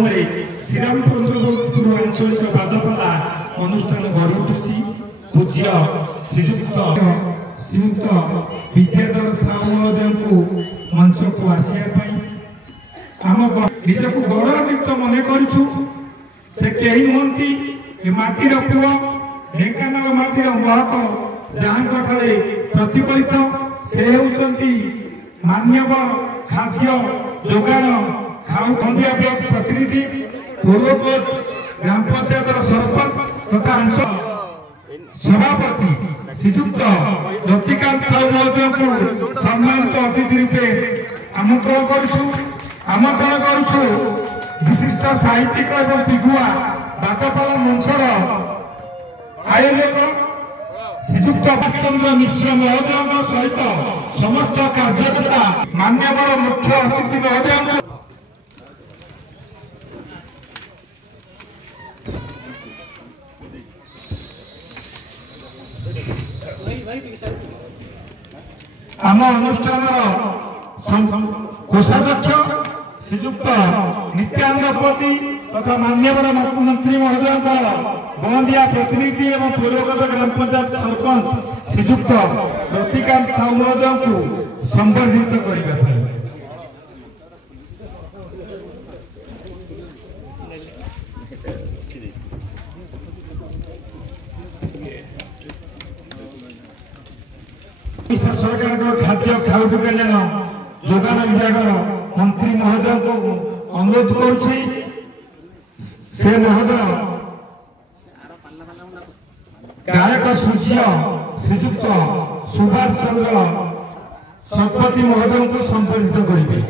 माध्यम श्रीरामचंद्रपुर आंचलिक पादपाला अनुष्ठान गढ़ी उठुची। पूज्य श्रीयुक्त विद्याधर साहू महोदय को मंच को आसिया आम निजक गौरवान्वित मन करूँ। से कहीं नुहति ए माटीर पुओ ढेंकानाल माटीर महक जहाँ ठारे प्रतिफलित से होती मान्यवर खाद्य जोगाण खाऊ खंडिया ब्लॉक प्रतिनिधि पूर्व कोच ग्राम पंचायत सरपंच तथा अंचल सभापति श्रीयुक्त रतिकांत साहू महोदय को सम्मानित अतिथि रूपे आमंत्रण करुछु। विशिष्ट साहित्यिक एवं पिगुआ बाटपाल मंचर आयोजक श्रीयुक्त चंद्र मिश्र महोदय सहित समस्त कार्यकर्ता मान्यवर मुख्य अतिथि महोदय आम अनुष्ठान कोषाध्यक्ष श्रीयुक्त नित्यानंद पति तथा मान्यवर मंत्री महोदय बंदिया प्रतिनिधि एवं पूर्वगत ग्राम पंचायत सरपंच श्रीयुक्त रतिकांत साहू महोदय को संबर्धित करने सरकार खाद्य खाउटी कल्याण जोगान विभाग मंत्री महोदय को अनुरोध करुछि। से महोदय गायक सूर्य श्रीयुक्त सुभाष चंद्र शतपथी महोदय को संबोधित करेंगे।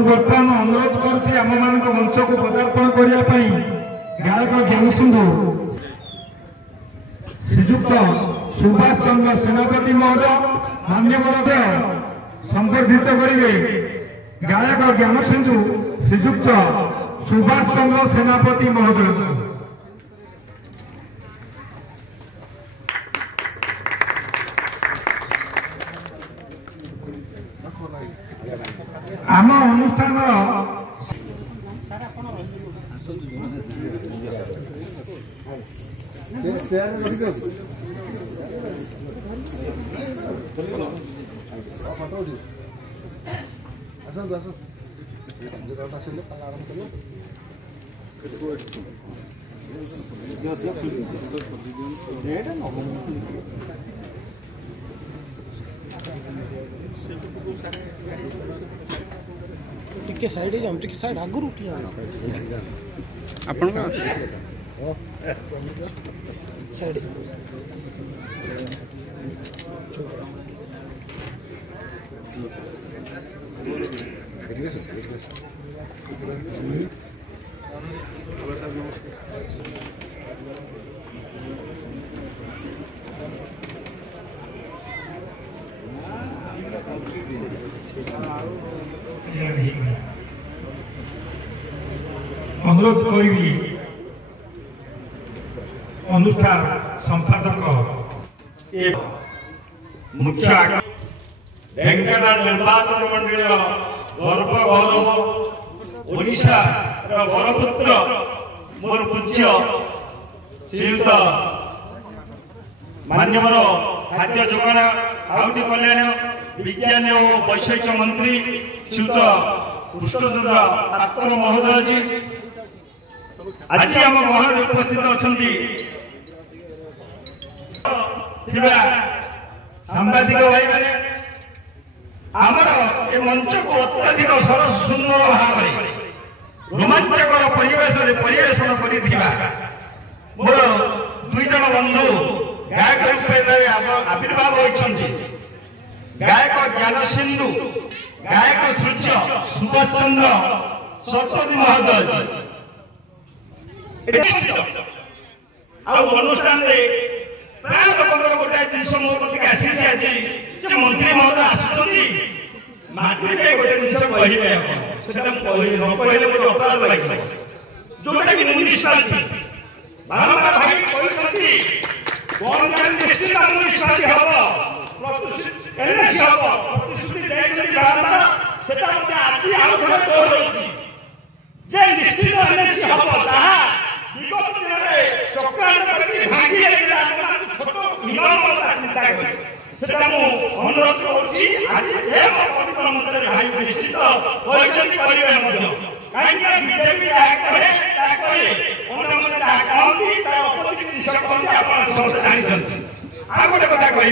बर्तमान अनुरोध करुँच आम मान मंच को पदार्पण करने गायक ज्ञान सिंधु श्रीयुक्त सुभाष चंद्र सेनापति महोदय मान्यवर संबर्धित करेंगे। गायक ज्ञान सिंधु श्रीयुक्त सुभाष चंद्र सेनापति महोदय आम अनुष्ठान टिके साइड हम टिके साइड आगु उठी आपन साइड अनुरोध करी अनुष्ठान संपादक मुख्य ढेंकानाल निर्वाचन मंडल गर्व गौरव ओडिशा बरपुत्र मोर पूज्य श्रीयुक्त मान्यवर खाद्य जोगाण खाउटी कल्याण विज्ञान और वैषयिक मंत्री श्रीयुक्त कृष्णचंद्र पात्र महोदय जी आज आम गहन उपस्थित अच्छा सांबादिक भाई मैंने आमर ए मंच को अत्यधिक सरस सुंदर भाव रोमांचकर परिवेशन मोर दुई जन बंधु गायक रूप आविर्भाव होती गायक ज्ञान सिंधु गायक सूर्य सुभाष चंद्र शतपथी महोदय अनुष्ठान प्राय लोक गोटे जिस मो प्रति आसी आज मंत्री महोदय आसुच्च माटी गोटे जिस कहे न कहले गोटे अपराध लगे जोटा कि म्यूनिसिपालिटी बारंबार भाई कहते कौन निश्चित म्यूनिसिपालिटी हम एनएसी हम प्रतिश्रुति देखते बारंबार से आज आउ थे दोहराऊँ जे निश्चित एनएसी हम जहाँ विगत दिन में चक्रांत करके भांगी छोट निगम चिंता कर सेटा मु अनुरोध करुच्ची आज पवित्र मंत्र भाई निश्चित करेंगे कहीं बीजेपी कहे अन्य कहती तार अपोजिट जिन करते आप समस्त जानते आ गोटे कथा कह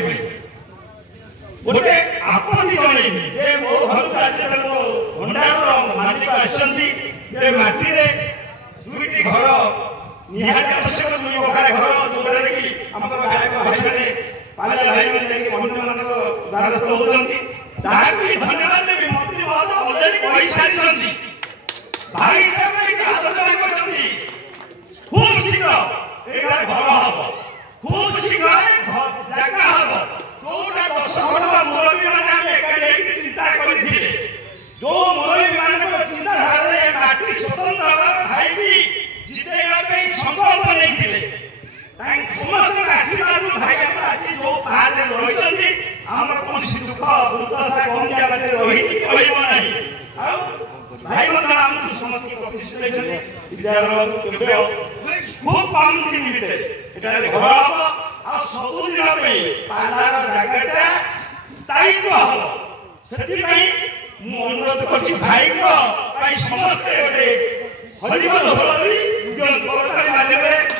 गोटे आपत्ति जनइबी जे मो घर राज्य मो भंडार मालिक आसती माटी दुईटी घर निहाती आवश्यक दुई बखार घर जोटा कि आम गायक भाई मैंने पाला भाई मैंने अन्य मान द्वारस्थ होती धन्यवाद देवी मंत्री महोदय अलरेडी कही सारी भाई हिसाब से आलोचना कर खूब शीघ्र घर हम खूब शीघ्र जगह हम जोटा 10 घंटा मुरबी मैंने चिंता करते जो मुरबी मान चिंताधारा माटी स्वतंत्र भाई भी जितेगा संकल्प नहीं समस्त आशीर्वाद भाई आज जो बाहर रही आम कौन दुख दुर्दशा कम दिया बाटे रही ना भाई आमको समस्त प्रतिष्ठित विद्यालय खूब कम दिन भितर घर हम आ सबुदिन पालार जगटा स्थायित्व हम से अनुरोध कर भाई समस्ते गोटे हरिबोल माध्यम